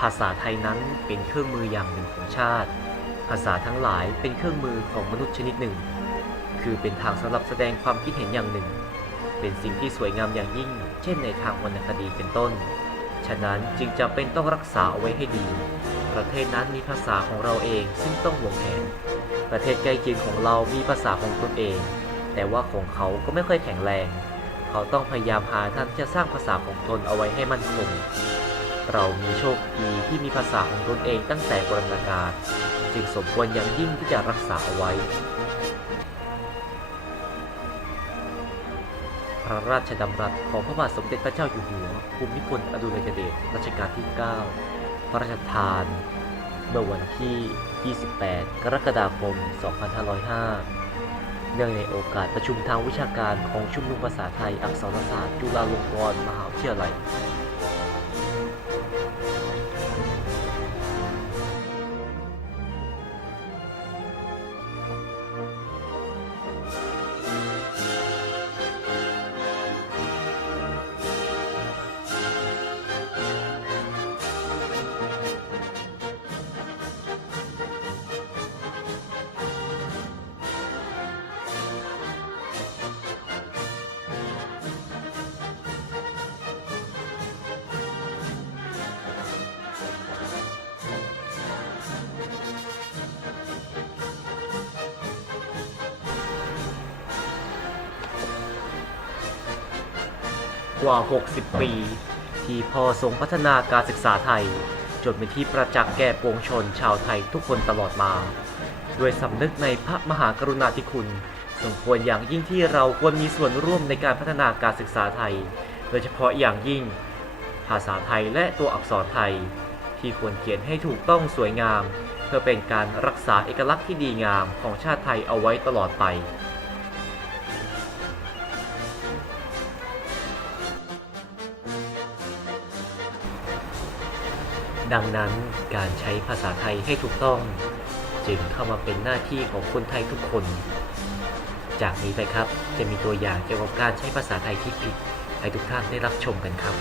ภาษาไทยนั้นเป็นเครื่องมืออย่างหนึ่งของชาติ ภาษาทั้งหลายเป็นเครื่องมือของมนุษย์ชนิดหนึ่ง คือเป็นทางสำหรับแสดงความคิดเห็นอย่างหนึ่ง เป็นสิ่งที่สวยงามอย่างยิ่ง เช่นในทางวรรณคดีเป็นต้น ฉะนั้นจึงจำเป็นต้องรักษาเอาไว้ให้ดี ประเทศนั้นมีภาษาของเราเองซึ่งต้องห่วงแหน ประเทศใกล้เคียงของเรามีภาษาของตนเอง แต่ว่าของเขาก็ไม่ค่อยแข็งแรง เขาต้องพยายามหาท่างที่จะสร้างภาษาของตนเอาไว้ให้มั่นคง เรามีโชคดีที่มีภาษาของตนเองตั้งแต่โบรากาลจึงสมควรอย่างยิ่งที่จะรักษาเอาไว้ พระราชดำรัสของพระบาทสมเด็จพระเจ้าอยู่หัว ภูมิพลอดุลยเดชรัชกาลที่ 9 พระราชทาน เมื่อวันที่ 28 กรกฎาคม 2505เนื่องในโอกาสประชุมทางวิชาการของชุมนุมภาษาไทยอักษรศาสตร์จุฬาลงกรณ์มหาวิทยาลัย กว่า 60 ปี ที่พ่อทรงพัฒนาการศึกษาไทย จนเป็นที่ประจักษ์แก่ปวงชนชาวไทยทุกคนตลอดมา ด้วยสำนึกในพระมหากรุณาธิคุณสมควรอย่างยิ่งที่เราควรมีส่วนร่วมในการพัฒนาการศึกษาไทย โดยเฉพาะอย่างยิ่ง ภาษาไทยและตัวอักษรไทย ที่ควรเขียนให้ถูกต้องสวยงาม เพื่อเป็นการรักษาเอกลักษณ์ที่ดีงามของชาติไทยเอาไว้ตลอดไป ดังนั้นการใช้ภาษาไทยให้ถูกต้อง จึงเข้ามาเป็นหน้าที่ของคนไทยทุกคน จากนี้ไปครับจะมีตัวอย่างเกี่ยวกับการใช้ภาษาไทยที่ผิดให้ทุกท่านได้รับชมกันครับ